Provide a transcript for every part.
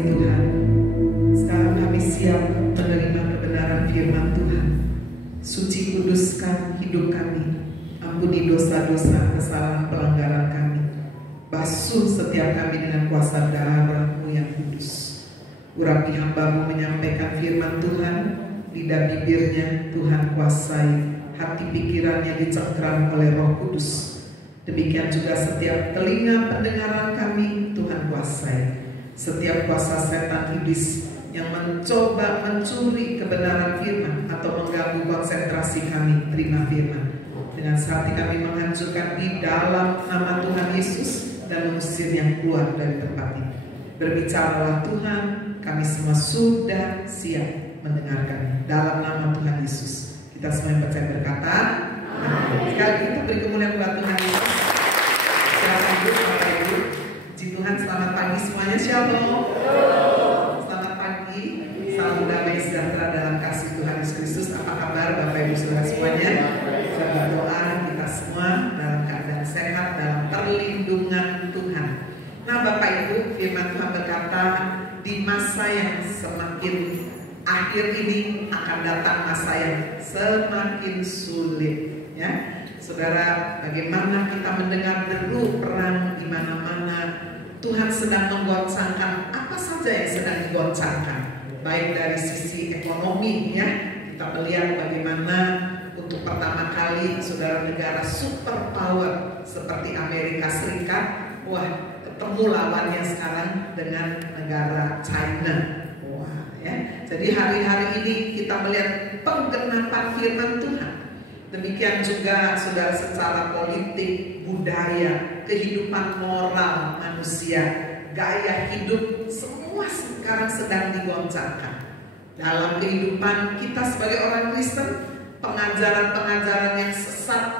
Tuhan, sekarang kami siap menerima kebenaran firman Tuhan. Suci kuduskan hidup kami, ampuni dosa-dosa kesalahan pelanggaran kami, basuh setiap kami dengan kuasa darah-Mu yang kudus. Urapi hamba-Mu menyampaikan firman Tuhan, lidah bibirnya Tuhan kuasai, hati pikirannya dicengkeram oleh Roh Kudus. Demikian juga setiap telinga pendengaran kami Tuhan kuasai. Setiap kuasa setan iblis yang mencoba mencuri kebenaran firman atau mengganggu konsentrasi kami terima firman, dengan hati kami menghancurkan di dalam nama Tuhan Yesus dan mengusir yang keluar dari tempat ini. Berbicaralah Tuhan, kami semua sudah siap mendengarkan dalam nama Tuhan Yesus. Kita semua yang percaya berkata amin. Sekali kita beri kemuliaan buat Tuhan Yesus. Silakan duduk Bapak Ibu. Puji Tuhan, selamat pagi semuanya. Shalom. Selamat pagi. Salam damai sejahtera dalam kasih Tuhan Yesus Kristus. Apa kabar Bapak Ibu Saudara semuanya? Saya berdoa kita semua dalam keadaan sehat dalam perlindungan Tuhan. Nah Bapak Ibu, firman Tuhan berkata, di masa yang semakin akhir ini akan datang masa yang semakin sulit, ya. Saudara, bagaimana kita mendengar deru perang di mana-mana. Tuhan sedang menggoncangkan apa saja yang sedang digoncangkan, baik dari sisi ekonomi, ya. Kita melihat bagaimana untuk pertama kali saudara negara superpower seperti Amerika Serikat, ketemu lawannya sekarang dengan negara China. Ya. Jadi hari-hari ini kita melihat penggenapan firman Tuhan. Demikian juga saudara secara politik, budaya, kehidupan moral manusia, gaya hidup, semua sekarang sedang digoncangkan. Dalam kehidupan kita sebagai orang Kristen, pengajaran-pengajaran yang sesat,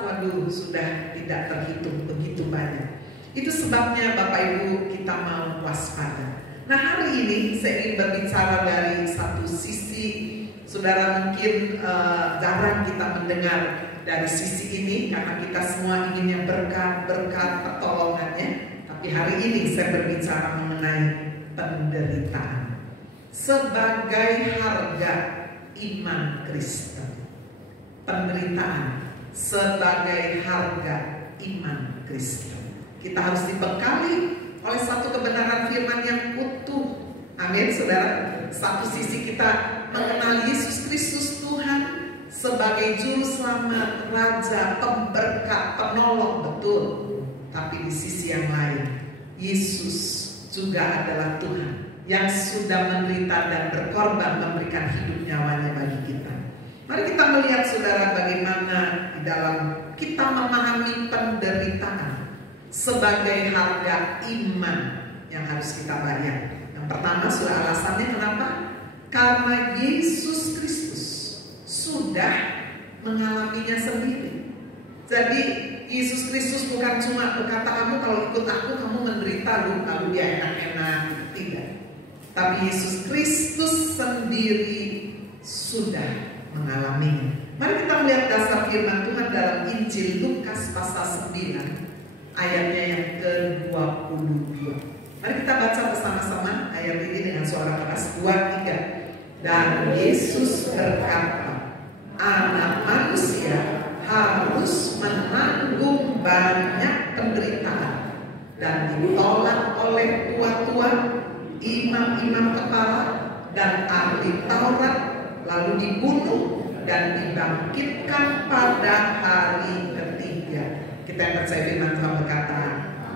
sudah tidak terhitung begitu banyak. Itu sebabnya Bapak Ibu kita mau waspada. Nah hari ini saya ingin berbicara dari satu sisi. Saudara mungkin jarang kita mendengar dari sisi ini karena kita semua ingin yang berkat-berkat pertolongannya. Tapi hari ini saya berbicara mengenai penderitaan sebagai harga iman Kristen. Penderitaan sebagai harga iman Kristen. Kita harus dibekali oleh satu kebenaran firman yang utuh. Amin, saudara. Satu sisi kita mengenal Yesus Kristus Tuhan sebagai juru selamat, raja, pemberkat, penolong, betul. Tapi di sisi yang lain, Yesus juga adalah Tuhan yang sudah menderita dan berkorban memberikan hidup nyawanya bagi kita. Mari kita melihat saudara bagaimana di dalam kita memahami penderitaan sebagai harga iman yang harus kita bayar. Yang pertama sudah alasannya kenapa? Karena Yesus Kristus sudah mengalaminya sendiri. Jadi Yesus Kristus bukan cuma berkata kamu kalau ikut aku kamu menderita lalu dia enak-enak, tidak. Tapi Yesus Kristus sendiri sudah mengalaminya. Mari kita melihat dasar firman Tuhan dalam Injil Lukas pasal 9 ayatnya yang ke-22. Mari kita baca bersama-sama ayat ini dengan suara keras. 2, 3. Dan Yesus berkata, Anak manusia harus menanggung banyak penderitaan dan ditolak oleh tua-tua, imam-imam kepala dan ahli Taurat, lalu dibunuh dan dibangkitkan pada hari ketiga. Kita yang percaya firman Tuhan berkata,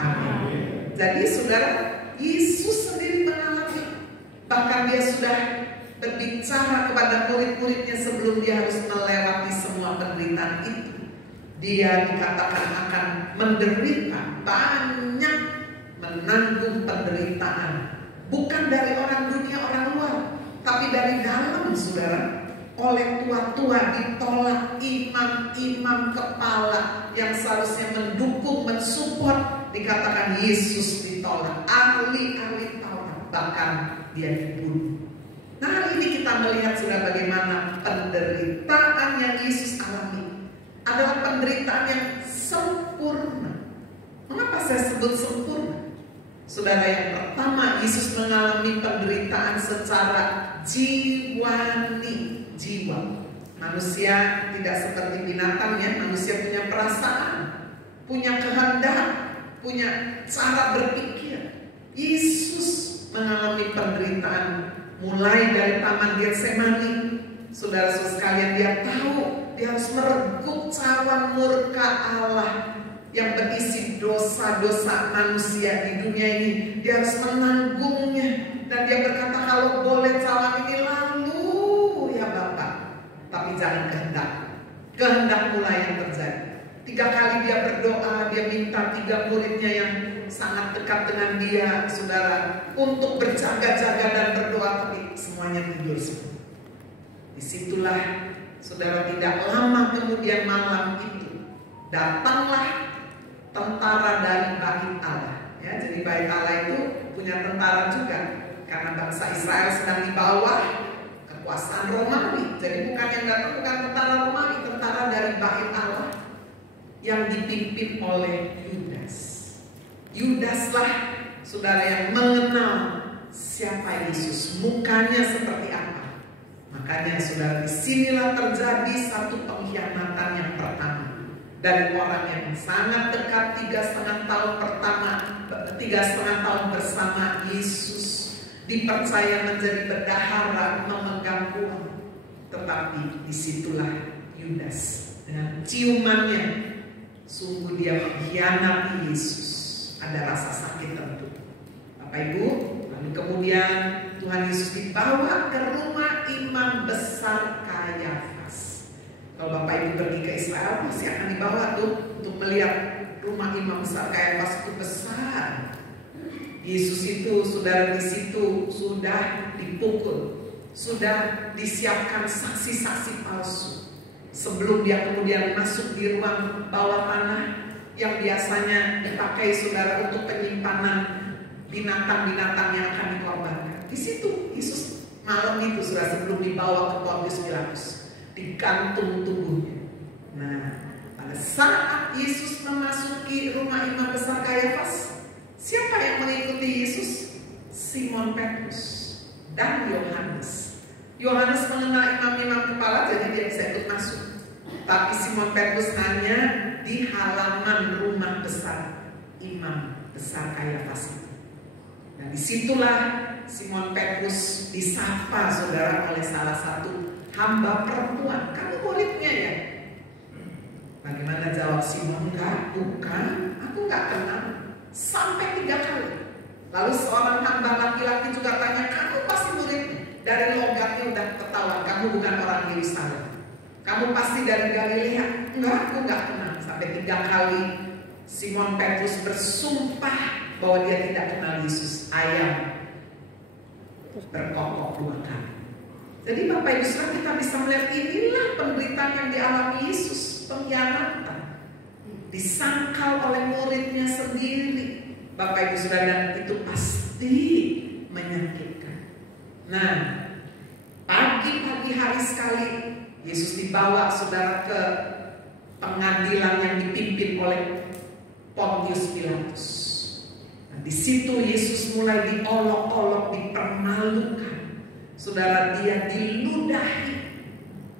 amin. Jadi saudara, Yesus sendiri mengalami, bahkan dia sudah berbicara kepada murid-muridnya sebelum dia harus melewati semua penderitaan itu. Dia dikatakan akan menderita banyak, menanggung penderitaan, bukan dari orang dunia, orang luar, tapi dari dalam saudara. Oleh tua-tua ditolak, imam-imam kepala yang seharusnya mendukung, mensupport, dikatakan Yesus ditolak, ahli-ahli Taurat, bahkan dia dibunuh. Nah hari ini kita melihat sudah bagaimana penderitaan yang Yesus alami adalah penderitaan yang sempurna. Mengapa saya sebut sempurna? Saudara, yang pertama, Yesus mengalami penderitaan secara jiwani, jiwa. Manusia tidak seperti binatang ya, manusia punya perasaan, punya kehendak, punya cara berpikir. Yesus mengalami penderitaan mulai dari Taman Getsemani. Saudara-saudara sekalian, dia tahu dia harus meregut cawan murka Allah yang berisi dosa-dosa manusia di dunia ini. Dia harus menanggungnya. Dan dia berkata, kalau boleh cawan ini lalu ya Bapa, tapi jangan kehendak. Kehendak mulai yang terjadi. 3 kali dia berdoa, dia minta 3 muridnya yang sangat dekat dengan dia, saudara, untuk berjaga-jaga dan berdoa, tapi semuanya tidur semua. Disitulah, saudara, tidak lama kemudian malam itu datanglah tentara dari Bait Allah. Ya, jadi Bait Allah itu punya tentara juga, karena bangsa Israel sedang di bawah kekuasaan Romawi. Jadi bukan yang datang bukan tentara Romawi, tentara dari Bait Allah yang dipimpin oleh Yudas. Yudaslah, saudara, yang mengenal siapa Yesus, mukanya seperti apa. Makanya, saudara, disinilah terjadi satu pengkhianatan yang pertama. Dari orang yang sangat dekat 3,5 tahun pertama, 3,5 tahun bersama Yesus, dipercaya menjadi bendahara, memegang uang. Tetapi disitulah Yudas dengan ciumannya, sungguh dia mengkhianati Yesus. Ada rasa sakit tentu, Bapak Ibu. Lalu kemudian Tuhan Yesus dibawa ke rumah imam besar Kayafas. Kalau Bapak Ibu pergi ke Israel, pasti akan dibawa tuh untuk melihat rumah imam besar Kayafas itu besar. Yesus itu, saudara, di situ sudah dipukul, sudah disiapkan saksi-saksi palsu. Sebelum dia kemudian masuk di ruang bawah tanah yang biasanya dipakai, saudara, untuk penyimpanan binatang-binatang yang akan dikorbankan. Di situ Yesus malam itu, saudara, sebelum dibawa ke Pontius Pilatus, digantung tubuhnya. Nah, pada saat Yesus memasuki rumah imam besar Kayafas, siapa yang mengikuti Yesus? Simon Petrus dan Yohanes. Yohanes mengenal imam-imam kepala, jadi dia bisa ikut masuk. Tapi Simon Petrus hanya di halaman rumah besar imam besar Kayafas itu. Nah, disitulah Simon Petrus disapa, saudara, oleh salah satu hamba perempuan. Kamu muridnya ya? Bagaimana jawab Simon? Enggak, bukan, aku enggak kenal. Sampai 3 kali. Lalu seorang hamba laki-laki juga tanya, kamu pasti muridnya? Dari logatnya udah ketahuan, kamu bukan orang Yerusalem. Kamu pasti dari Galilea? Enggak, aku enggak kenal. Sampai 3 kali Simon Petrus bersumpah bahwa dia tidak kenal Yesus. Ayam berkokok 2 kali. Jadi Bapak Ibu Saudara, kita bisa melihat inilah penderitaan yang dialami Yesus, pengkhianatan, disangkal oleh muridnya sendiri, Bapak Ibu Saudara, dan itu pasti menyakitkan. Nah, pagi-pagi hari sekali Yesus dibawa, saudara, ke pengadilan yang dipimpin oleh Pontius Pilatus. Nah, di situ Yesus mulai diolok-olok, dipermalukan. Saudara, dia diludahi.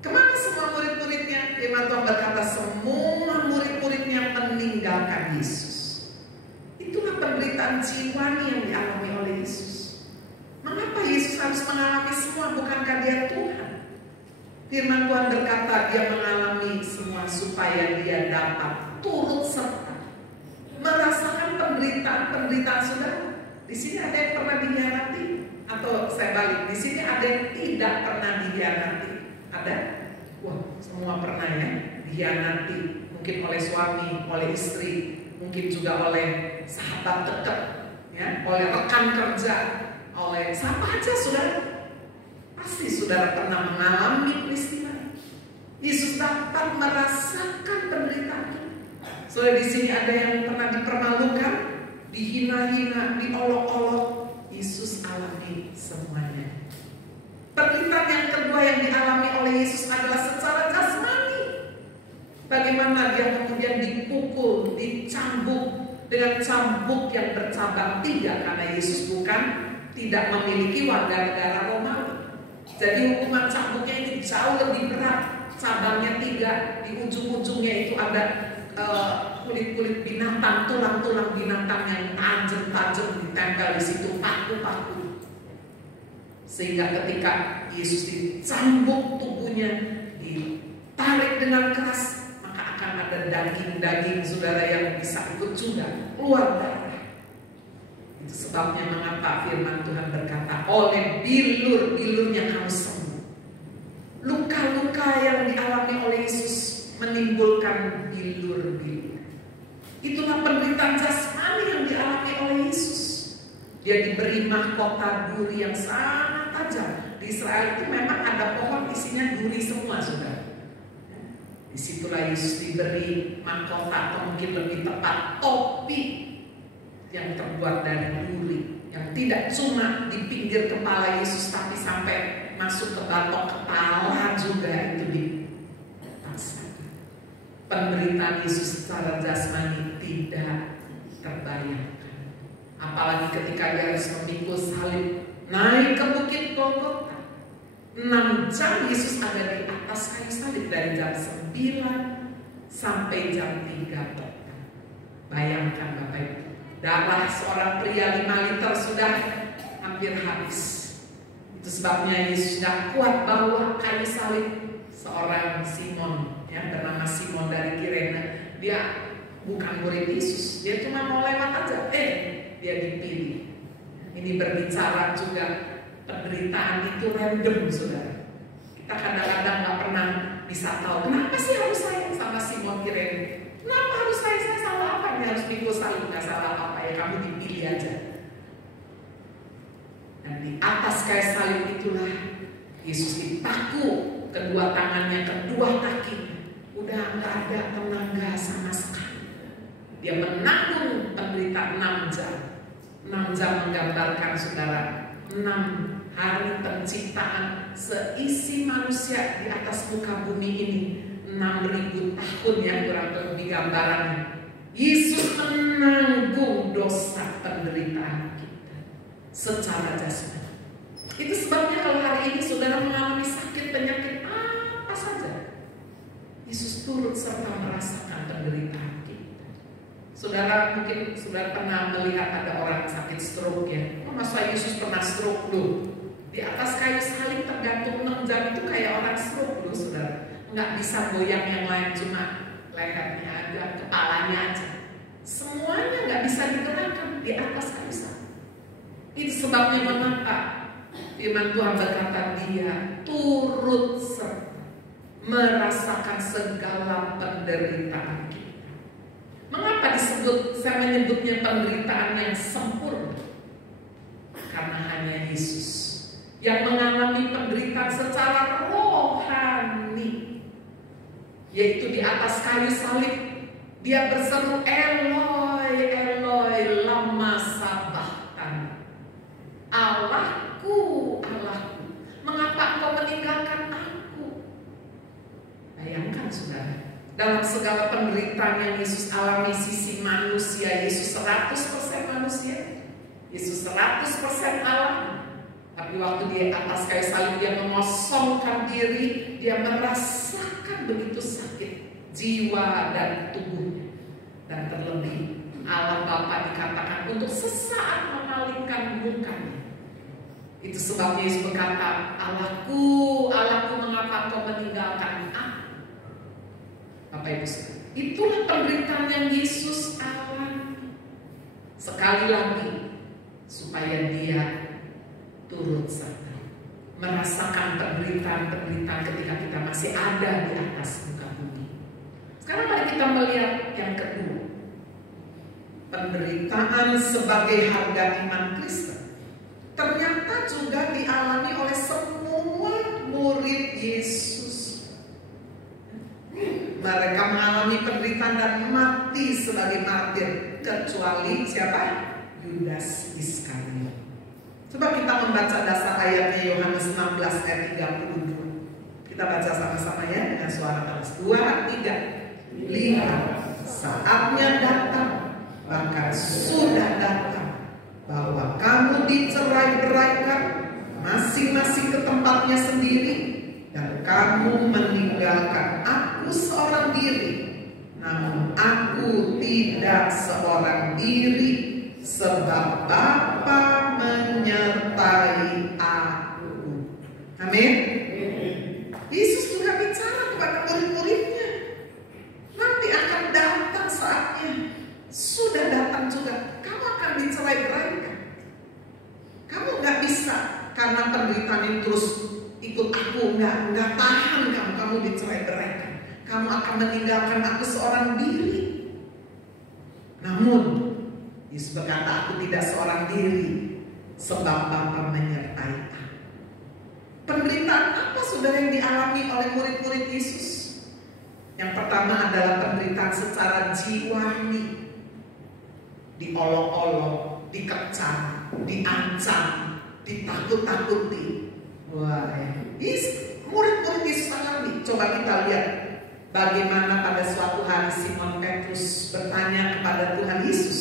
Kemana semua murid-muridnya? Firman Tuhan berkata, semua murid-muridnya meninggalkan Yesus. Itulah penderitaan jiwani yang dialami oleh Yesus. Mengapa Yesus harus mengalami semua? Bukankah dia Tuhan? Firman Tuhan berkata, dia mengalami semua supaya dia dapat turut serta merasakan penderitaan, saudara. Di sini ada yang pernah dikhianati, atau saya balik, di sini ada yang tidak pernah dikhianati. Ada? Wah, semua pernah ya dikhianati. Mungkin oleh suami, oleh istri, mungkin juga oleh sahabat dekat, ya, oleh rekan kerja, oleh siapa aja, saudara. Pasti saudara pernah mengalami peristiwa. Yesus dapat merasakan penderitaan. Saudara, di sini ada yang pernah dipermalukan, dihina-hina, diolok-olok. Yesus alami semuanya. Penderitaan yang kedua yang dialami oleh Yesus adalah secara jasmani. Bagaimana dia kemudian dipukul, dicambuk, dengan cambuk yang bercabang 3, karena Yesus bukan tidak memiliki warga negara Romawi. Jadi hukuman cambuknya ini jauh lebih berat. Cabangnya 3, di ujung-ujungnya itu ada kulit-kulit binatang, tulang-tulang binatang yang tajam-tajam ditempel di situ, paku-paku. Sehingga ketika Yesus dicambuk tubuhnya, ditarik dengan keras, maka akan ada daging-daging saudara yang bisa ikut juga keluar darah. Itu sebabnya mengapa firman Tuhan berkata, oleh bilur-bilurnya kamu sembuh. Luka-luka yang dialami oleh Yesus menimbulkan bilur-bilur. Itulah penderitaan jasmani yang dialami oleh Yesus. Dia diberi mahkota duri yang sangat tajam. Di Israel itu memang ada pohon isinya duri semua, saudara. Disitulah Yesus diberi mahkota, atau mungkin lebih tepat topi yang terbuat dari duri, yang tidak cuma di pinggir kepala Yesus, tapi sampai masuk ke batok kepala juga itu dipasang. Penderitaan Yesus secara jasmani tidak terbayangkan. Apalagi ketika dia harus memikul salib naik ke bukit Golgota. 6 jam Yesus ada di atas kayu salib, dari jam 9 sampai jam 3 petang. Bayangkan Bapak Ibu, darah seorang pria 5 liter sudah hampir habis. Itu sebabnya Yesus tidak kuat bawa kayu salib. Seorang Simon yang bernama Simon dari Kirene, dia bukan murid Yesus, dia cuma mau lewat aja, dia dipilih. Ini berbicara juga penderitaan itu random, saudara. Kita kadang-kadang nggak pernah bisa tahu kenapa sih harus saya sama Simon Kirene. Kenapa harus saya salah apa? Ini harus pikul salib, nggak salah apa ya, kamu dipilih aja. Dan di atas kayu salib itulah Yesus dipaku, kedua tangannya, kedua kakinya. Udah nggak ada tenaga sama sekali. Dia menanggung penderitaan 6 jam. 6 jam menggambarkan, saudara, 6 hari penciptaan seisi manusia di atas muka bumi ini. 6.000 tahun yang kurang lebih gambarannya. Yesus menanggung dosa penderitaan kita secara jasmani. Itu sebabnya kalau hari ini saudara mengalami sakit, penyakit apa saja, Yesus turut serta merasakan penderitaan kita. Saudara mungkin saudara pernah melihat ada orang sakit stroke ya. Oh, masa Yesus pernah stroke loh? Di atas kayu salib tergantung 6 jam itu kayak orang stroke loh, saudara. Nggak bisa goyang yang lain, cuma lehernya aja, kepalanya aja. Semuanya nggak bisa digerakkan di atas kayu salib. Itu sebabnya mengapa firman Tuhan berkata, dia turut serta merasakan segala penderitaan kita. Mengapa saya menyebutnya penderitaan yang sempurna? Karena hanya Yesus yang mengalami penderitaan secara rohani, yaitu di atas kayu salib. Dia berseru, Eloi, Eloi, lama sabachthani. Allahku, Allahku, mengapa engkau meninggalkan aku? Bayangkan saudara, dalam segala penderitaan yang Yesus alami, sisi manusia, Yesus 100% manusia, Yesus 100% Allah. Tapi waktu dia atas kayu salib, dia mengosongkan diri, dia merasakan begitu sakit jiwa dan tubuhnya. Dan terlebih Allah Bapa dikatakan untuk sesaat memalingkan mukanya. Itu sebabnya Yesus berkata, Allahku, Allahku, mengapa kau meninggalkan aku? Bapak Ibu, itulah penderitaan yang Yesus alami. Sekali lagi, supaya dia turut serta merasakan penderitaan-penderitaan ketika kita masih ada di atas muka bumi. Sekarang mari kita melihat yang kedua, penderitaan sebagai harga iman Kristen. Ternyata juga dialami oleh semua murid Yesus. Mereka mengalami penderitaan dan mati sebagai martir, kecuali siapa? Yudas Iskariot. Coba kita membaca dasar ayatnya, Yohanes 16 ayat 32. Kita baca sama-sama ya, dengan suara keras. 2, 3. Lihat, saatnya datang, bahkan sudah datang, bahwa kamu dicerai-beraikan masing-masing ke tempatnya sendiri, dan kamu meninggalkan aku seorang diri. Namun aku tidak seorang diri, sebab Bapa menyertai aku. Amin. Yesus juga bicara kepada murid-muridnya, nanti akan datang saatnya, sudah datang juga, kamu akan dicerai-beraikan. Kamu gak bisa karena penderitaan ini terus ikut aku, nggak tahan kamu dicerai-beraikan. Kamu akan meninggalkan aku seorang diri. Namun Yesus berkata, aku tidak seorang diri, sebab Bapa menyertai aku. Penderitaan apa saudara yang dialami oleh murid-murid Yesus? Yang pertama adalah penderitaan secara jiwani. Diolok-olok, dikecam, diancam, ditakut-takuti. Wah, murid-murid Yesus alami. Coba kita lihat bagaimana pada suatu hari Simon Petrus bertanya kepada Tuhan Yesus.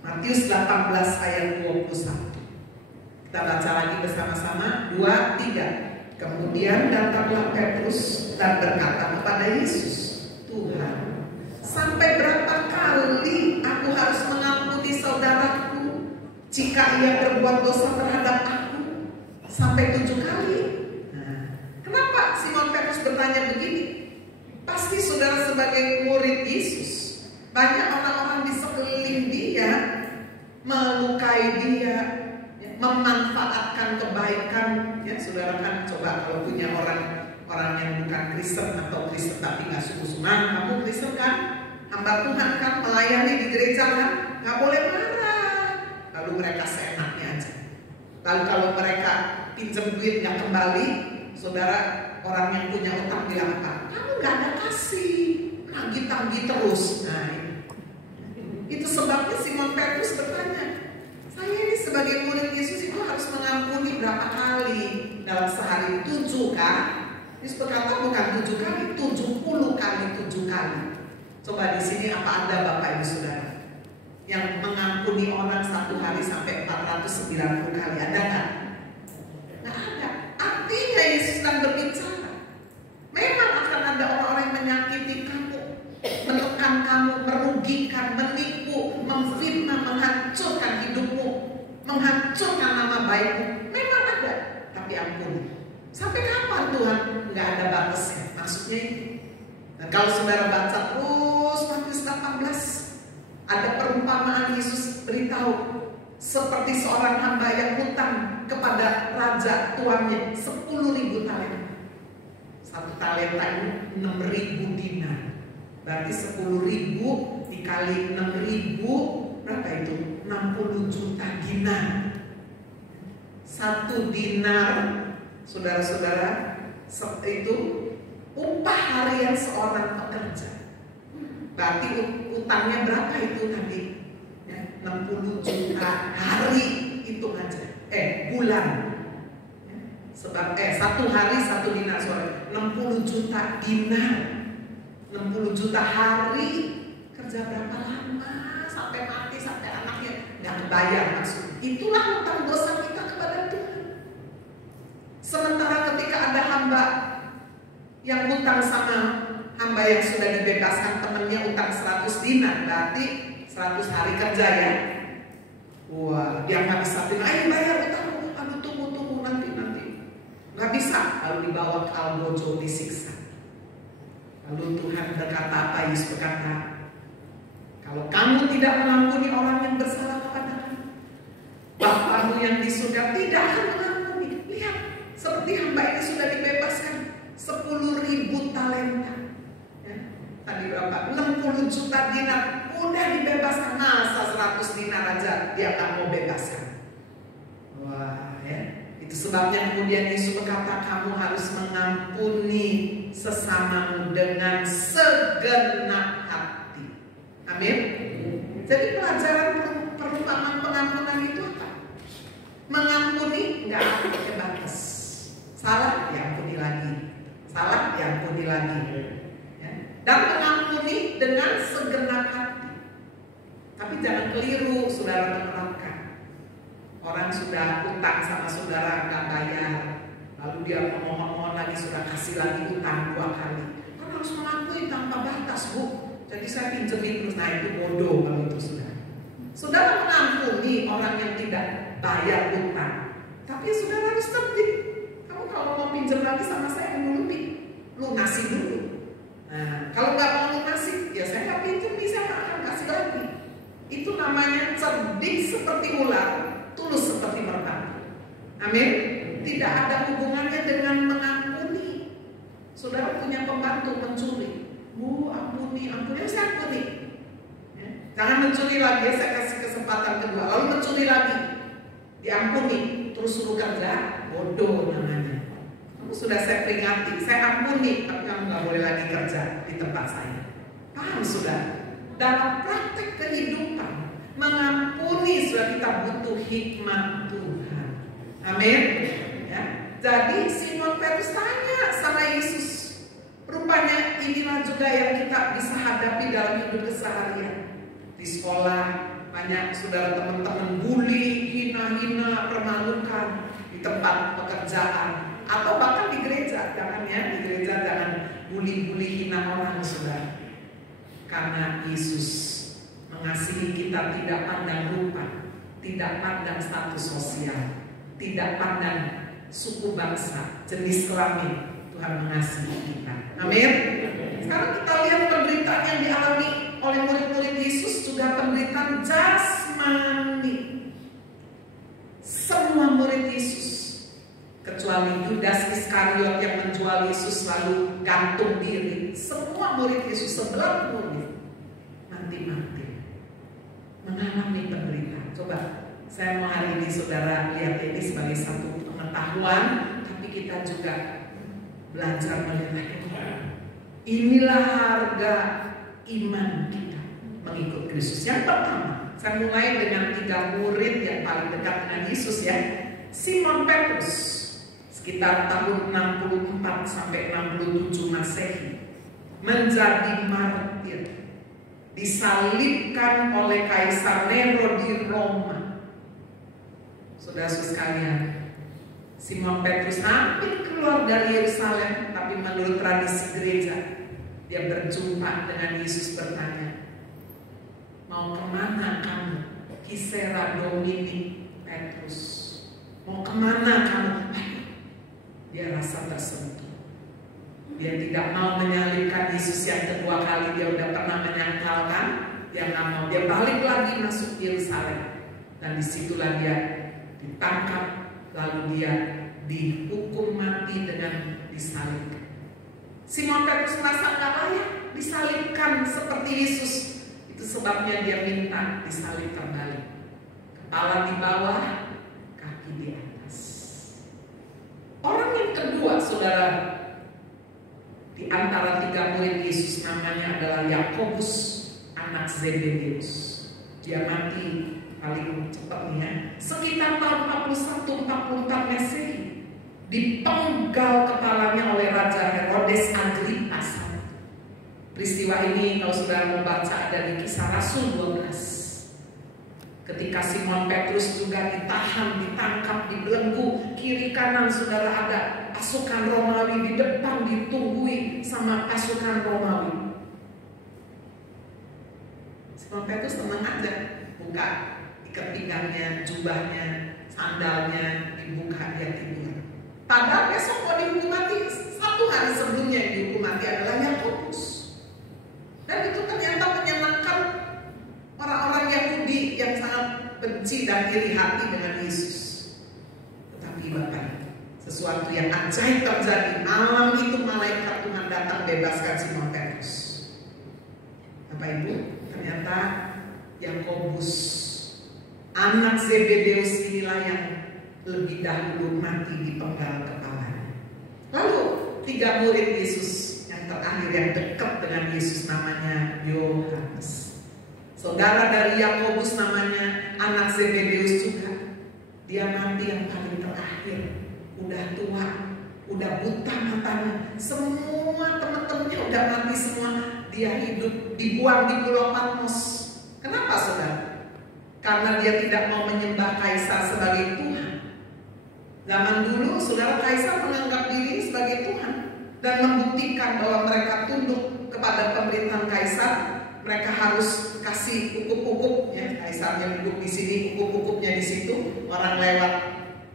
Matius 18 ayat 21. Kita baca lagi bersama-sama. 2, 3. Kemudian datanglah Petrus dan berkata kepada Yesus, Tuhan, sampai berapa kali aku harus mengampuni saudaraku jika ia berbuat dosa terhadap aku? Sampai 7 kali. Nah, kenapa Simon Petrus bertanya begini? Pasti saudara sebagai murid Yesus, banyak orang-orang di sekeliling dia melukai dia, memanfaatkan kebaikan. Ya, saudara kan coba kalau punya orang yang bukan Kristen atau Kristen tapi nggak sungguh-sungguh, kamu Kristen kan, hamba Tuhan kan, melayani di gereja kan, nggak boleh marah. Lalu mereka seenaknya aja. Lalu kalau mereka pinjam duit nggak kembali, saudara, orang yang punya utang bilang apa? Kamu nggak ada kasih, tagih-tagih terus. Nah, itu sebabnya Simon Petrus bertanya, saya ini sebagai murid Yesus itu harus mengampuni berapa kali dalam sehari? 7 kan? Yesus berkata bukan 7 kali, 70 kali 7 kali. Coba di sini apa ada Bapak Ibu Saudara yang mengampuni orang satu hari sampai 490 kali? Ada nggak? Nggak ada. Artinya Yesus sedang berbicara, memang akan ada orang-orang yang menyakiti kamu, menekan kamu, merugikan, menipu, memfitnah, menghancurkan hidupmu, menghancurkan nama baikmu. Memang ada, tapi ampuni. Sampai kapan Tuhan? Nggak ada batasnya. Maksudnya itu. Nah, kalau saudara baca terus Matius 18, ada perumpamaan Yesus beritahu seperti seorang hamba yang hutang kepada raja tuannya 10.000 talenta. 1 talenta itu 6.000 dinar. Berarti 10.000 dikali 6.000 berapa itu? 60 juta dinar. 1 dinar, saudara-saudara, itu upah harian seorang pekerja. Berarti utangnya berapa itu tadi? Ya, 60 juta hari, hitung aja. Bulan. Ya, sebab 1 hari 1 dinar, sorry. 60 juta dinar. 60 juta hari, kerja berapa lama sampai mati, sampai anaknya nggak kebayar maksudnya. Itulah hutang dosa kita kepada Tuhan. Sementara ketika ada hamba yang hutang sama hamba yang sudah dibebaskan, temennya utang 100 dinar, berarti 100 hari kerja ya. Wah, dia nggak bisa bilang, ayo bayar utang, aduh tunggu nanti. Nggak bisa, lalu dibawa ke Albojo disiksa. Lalu Tuhan berkata apa? Yesus berkata, kalau kamu tidak mengampuni orang yang bersalah kepada kamu, Bapamu yang di surga tidak akan mengampuni. Lihat, seperti hamba ini sudah dibebaskan 10.000 talenta. Ya, tadi berapa? 60 juta dinar udah dibebaskan. Masa 100 dinar aja dia tak mau bebaskan? Wah, ya. Itu sebabnya kemudian Yesus berkata, kamu harus mengampuni sesamamu dengan segenap hati. Amin. Jadi pelajaran perumpamaan pengampunan itu apa? Mengampuni nggak ada batas. Salah diampuni lagi, salah diampuni lagi, ya. Dan mengampuni dengan segenap hati. Tapi yang keliru saudara menerapkan. Orang sudah utang sama saudara nggak bayar, lalu dia mohon lagi, sudah kasih lagi utang 2 kali. Kan harus mengakui tanpa batas, Bu. Jadi saya pinjemin terus, nah itu bodoh kalau itu saudara. Saudara mengampuni orang yang tidak bayar utang, tapi saudara harus tertib. Kamu kalau mau pinjam lagi sama saya dulu, lunasi dulu. Nah, kalau nggak mau lunasi, ya saya nggak pinjam, saya nggak akan kasih lagi. Itu namanya cerdik seperti ular, tulus seperti merpati. Amin. Tidak ada hubungannya dengan mengampuni. Saudara punya pembantu mencuri, Bu, ampuni, saya ampuni. Ya. Jangan mencuri lagi, saya kasih kesempatan kedua, lalu mencuri lagi, diampuni, terus suruh kerja, bodoh namanya. Kamu sudah saya peringati, saya ampuni, tapi kamu nggak boleh lagi kerja di tempat saya. Paham sudah? Dalam praktek kehidupan, mengampuni sudah kita butuh hikmat Tuhan. Amin. Ya. Jadi Simon Petrus tanya sama Yesus. Rupanya inilah juga yang kita bisa hadapi dalam hidup keseharian. Di sekolah banyak saudara teman-teman bully, hina-hina, permalukan. Di tempat pekerjaan atau bahkan di gereja. Jangan ya, di gereja jangan bully-bully, hina orang saudara. Karena Yesus mengasihi kita tidak pandang rupa, tidak pandang status sosial, tidak pandang suku bangsa, jenis kelamin. Tuhan mengasihi kita. Amin. Sekarang kita lihat penderitaan yang dialami oleh murid-murid Yesus, juga penderitaan jasmani. Semua murid Yesus, kecuali Yudas Iskariot yang menjual Yesus lalu gantung diri, semua murid Yesus, 11 murid mati-mati, mengalami penderitaan. Coba saya mau hari ini saudara lihat ini sebagai satu pengetahuan, tapi kita juga belajar melihat inilah harga iman kita mengikut Kristus. Yang pertama, saya mulai dengan 3 murid yang paling dekat dengan Yesus ya. Simon Petrus, sekitar tahun 64 sampai 67 Masehi, menjadi martir, disalibkan oleh Kaisar Nero di Roma. Saudara-saudara sekalian, Simon Petrus hampir keluar dari Yerusalem, tapi menurut tradisi gereja, dia berjumpa dengan Yesus, bertanya, mau kemana kamu? Kisera Domini Petrus, mau kemana kamu? Dia rasa tersentuh. Dia tidak mau menyalibkan Yesus yang kedua kali. Dia udah pernah menyangkalkan, dia nggak mau. Dia balik lagi masuk Yerusalem, dan disitulah dia ditangkap. Lalu dia dihukum mati dengan disalib. Simon Petrus merasa nggak layak disalibkan seperti Yesus. Itu sebabnya dia minta disalib terbalik, kepala di bawah, kaki di atas. Orang yang kedua, saudara, di antara 3 murid Yesus, namanya adalah Yakobus, anak Zebedeus. Dia mati paling cepat nih ya, sekitar tahun 41-44 Masehi, dipenggal kepalanya oleh Raja Herodes Agrippa. Peristiwa ini kalau saudara mau baca ada di Kisah Rasul 12. Ketika Simon Petrus juga ditahan, ditangkap, dibelenggu, kiri kanan saudara ada pasukan Romawi, di depan ditunggui sama pasukan Romawi. Simon Petrus tenang aja, buka ikat pinggangnya, jubahnya, sandalnya dibuka, dia tidur. Padahal besok mau dihukum mati, 1 hari sebelumnya yang dihukum mati adalah Yakobus. Dan itu ternyata menyenangkan orang-orang Yahudi yang sangat benci dan iri hati dengan Yesus. Tetapi Bapak, sesuatu yang ajaib terjadi. Malam itu malaikat Tuhan datang bebaskan Simon Petrus. Bapak Ibu, ternyata Yakobus, anak Zebedeus inilah yang lebih dahulu mati dipenggal kepalanya. Lalu 3 murid Yesus yang terakhir yang dekat dengan Yesus namanya Yohanes. Saudara dari Yakobus namanya anak Zebedeus juga. Dia mati yang paling terakhir. Udah tua, udah buta matanya. Semua teman-temannya udah mati semua. Dia hidup, dibuang di Pulau Patmos. Kenapa saudara? karena dia tidak mau menyembah kaisar sebagai Tuhan. Zaman dulu saudara, kaisar menganggap diri sebagai Tuhan dan membuktikan bahwa mereka tunduk kepada pemerintahan kaisar. Mereka harus kasih ukuk-ukuk, ya, kaisarnya duduk di sini, ukuk-ukuknya di situ, orang lewat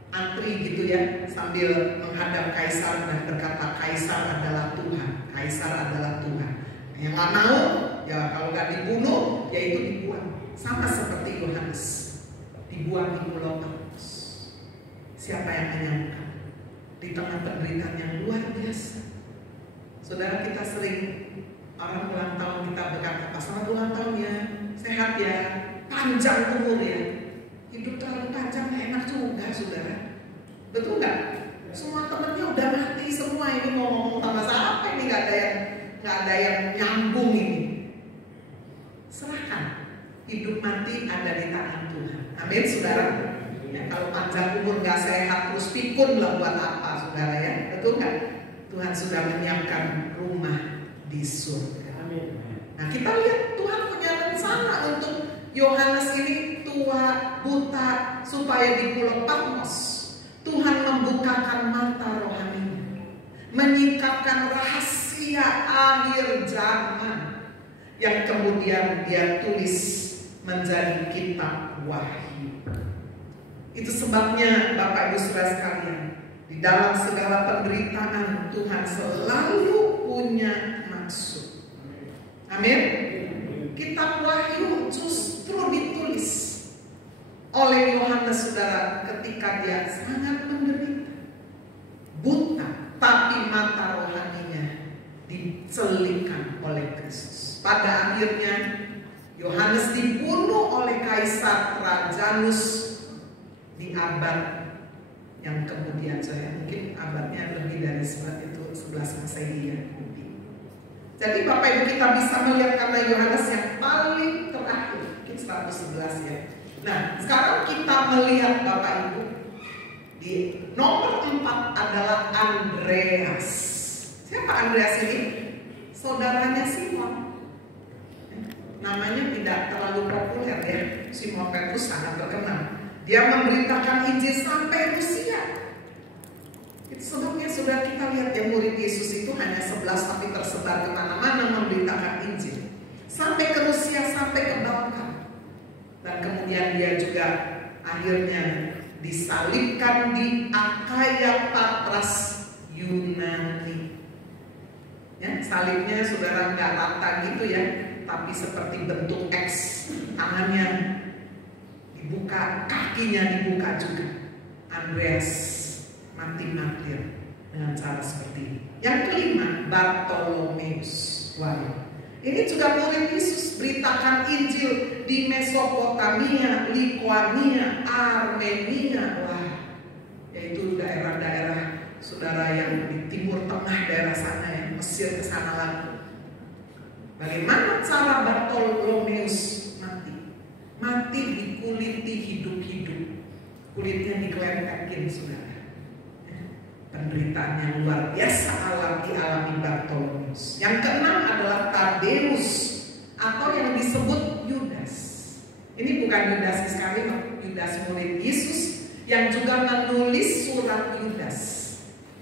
antri gitu ya, sambil menghadap kaisar dan berkata, kaisar adalah Tuhan, kaisar adalah Tuhan. Yang nggak mau, ya kalau nggak dibunuh, ya itu dibuang. Sama seperti Yohanes, dibuang di Pulau Patmos. Siapa yang menyangka di tengah penderitaan yang luar biasa, saudara, kita sering orang ulang tahun kita berkata, selamat ulang tahun ya, sehat ya, panjang umur ya. Hidup terlalu panjang enak juga, saudara. Betul nggak? Semua temennya udah mati semua, ini mau ngomong sama siapa ini? Nggak ada yang nyambung ini. Serahkan, hidup mati ada di tangan Tuhan. Amin, saudara. Ya, kalau panjang umur nggak sehat terus pikun lah buat apa, saudara ya? Betul nggak? Tuhan sudah menyiapkan rumah di surga. Amin. Nah, kita lihat Tuhan punya rencana untuk Yohanes ini tua, buta, supaya di Pulau Patmos Tuhan membukakan mata rohaninya, menyingkapkan rahasia akhir zaman yang kemudian dia tulis menjadi kitab Wahyu. Itu sebabnya Bapak Ibu Saudara sekalian, di dalam segala penderitaan Tuhan selalu punya maksud. Amin. Kitab Wahyu justru ditulis oleh Yohanes, saudara, ketika dia sangat menderita, buta, tapi mata rohaninya dicelupkan oleh Kristus. Pada akhirnya Yohanes dibunuh oleh Kaisar Trajanus di abad yang kemudian, saya mungkin abadnya lebih dari 11 Masehi ya. Jadi Bapak Ibu, kita bisa melihat karena Yohanes yang paling terakhir, mungkin 111 ya. Nah, sekarang kita melihat Bapak Ibu, di nomor 4 adalah Andreas. Siapa Andreas ini? Saudaranya Simon. Namanya tidak terlalu populer ya. Simon Petrus sangat terkenal. Dia memberitakan Injil sampai Rusia. Itu sebabnya sudah kita lihat ya, murid Yesus itu hanya 11 tapi tersebar kemana-mana memberitakan Injil. Sampai ke Rusia, sampai ke Balkan. Dan kemudian dia juga akhirnya disalibkan di Akaya Patras, Yunani. Ya, salibnya saudara nggak rata gitu ya, tapi seperti bentuk X, tangannya dibuka, kakinya dibuka juga. Andreas mati martir dengan cara seperti ini. Yang kelima, Bartolomeus. Wah, ini juga murid Yesus, beritakan Injil di Mesopotamia, Likuania, Armenia. Wah, yaitu daerah-daerah saudara yang di timur tengah daerah sana ya, Mesir ke sana lagi. Bagaimana cara Bartolomeus mati dikuliti hidup-hidup, kulitnya dikelempekin, saudara. Penderitaan yang luar biasa alami Bartolomeus. Yang keenam adalah Tadeus atau yang disebut Yudas. Ini bukan Yudas Iskariot, Yudas murid Yesus yang juga menulis surat Yudas,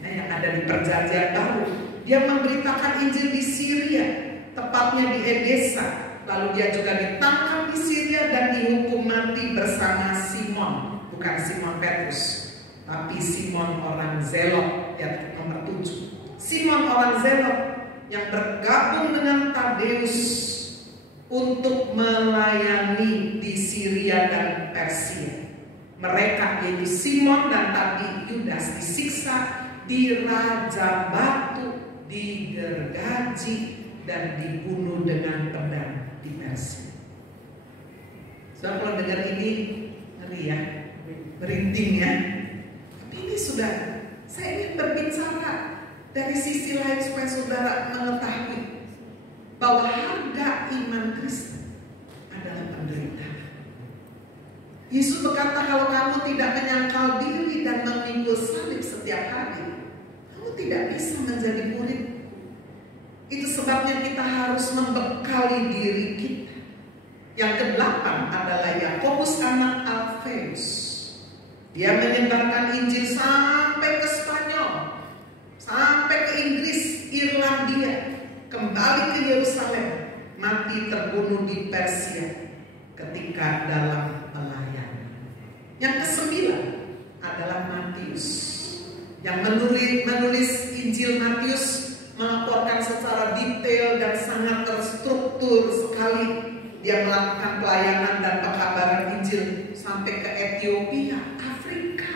yang ada di Perjanjian Baru. Dia memberitakan Injil di Syria, tepatnya di Edessa. Lalu dia juga ditangkap di Syria dan dihukum mati bersama Simon, bukan Simon Petrus, tapi Simon orang Zelot, ya, nomor 7. Simon orang Zelot yang bergabung dengan Tadeus untuk melayani di Syria dan Persia. Mereka yaitu Simon dan tadi Yudas disiksa, dirajam batu, digergaji, dan dibunuh dengan pedang di Persia. So, kalau dengar ini ngeri ya, merinding ya. Tapi ini sudah, saya ingin berbicara dari sisi lain supaya saudara mengetahui bahwa harga iman Kristen adalah penderitaan. Yesus berkata, kalau kamu tidak menyangkal diri dan memikul salib setiap hari, kamu tidak bisa menjadi murid. Itu sebabnya kita harus membekali diri kita. Yang kedelapan adalah Yakobus anak Alfeus. Dia menyebarkan Injil sampai ke Spanyol, sampai ke Inggris, Irlandia, kembali ke Yerusalem, mati terbunuh di Persia ketika dalam pelayanan. Yang kesembilan adalah Matius, yang menulis Injil. Matius melaporkan secara detail dan sangat terstruktur sekali. Dia melakukan pelayanan dan pekabaran Injil sampai ke Ethiopia, Afrika.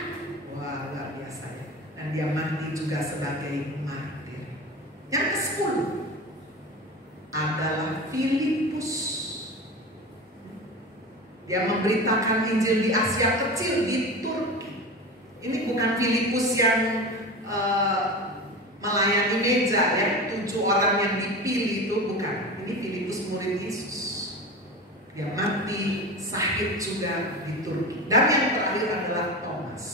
Wah, luar biasa ya. Dan dia mati juga sebagai martir. Yang ke-10 adalah Filipus. Dia memberitakan Injil di Asia Kecil, di Turki. Ini bukan Filipus yang melayani meja ya, 7 orang yang dipilih itu bukan. Ini Filipus murid Yesus. Dia mati syahid juga di Turki. Dan yang terakhir adalah Thomas,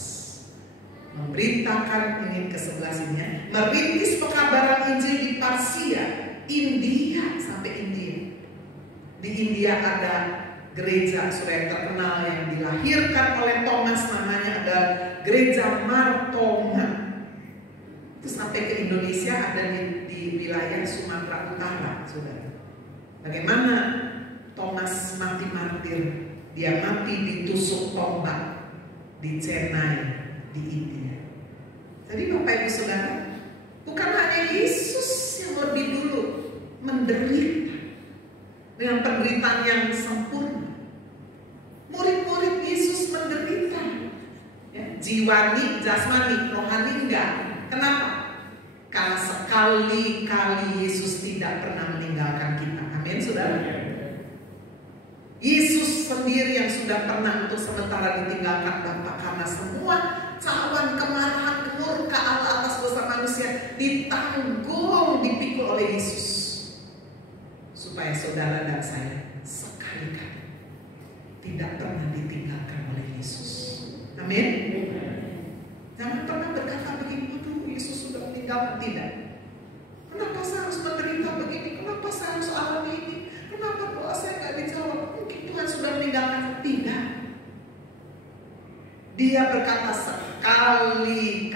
memberitakan, ini ke-11-nya, merintis pekabaran Injil di Persia, India, sampai India. Di India ada gereja sudah terkenal yang dilahirkan oleh Thomas, namanya ada Gereja Martoma. Itu sampai ke Indonesia, ada di wilayah Sumatera Utara, saudara. Bagaimana Thomas mati martir? Dia mati ditusuk tombak di Chennai, di India. Jadi Bapak Ibu Saudara, bukan hanya Yesus yang lebih dulu menderita dengan penderitaan yang sempurna. Murid-murid Yesus menderita, ya, jiwani, jasmani, rohani enggak. Kenapa? Karena sekali-kali Yesus tidak pernah meninggalkan kita. Amin, saudara. Yesus sendiri yang sudah pernah untuk sementara ditinggalkan Bapa, karena semua cawan, kemarahan, kemurka Allah atas dosa manusia ditanggung, dipikul oleh Yesus, supaya saudara dan saya sekali-kali tidak pernah ditinggalkan oleh Yesus. Amin. Jangan pernah berkata begini, "Aduh, Yesus sudah meninggalkan." Tidak. Kenapa saya harus menderita begini? Kenapa saya harus alami ini? Kenapa doa saya nggak dijawab? Mungkin Tuhan sudah meninggalkan. Tidak. Dia berkata, sekali-kali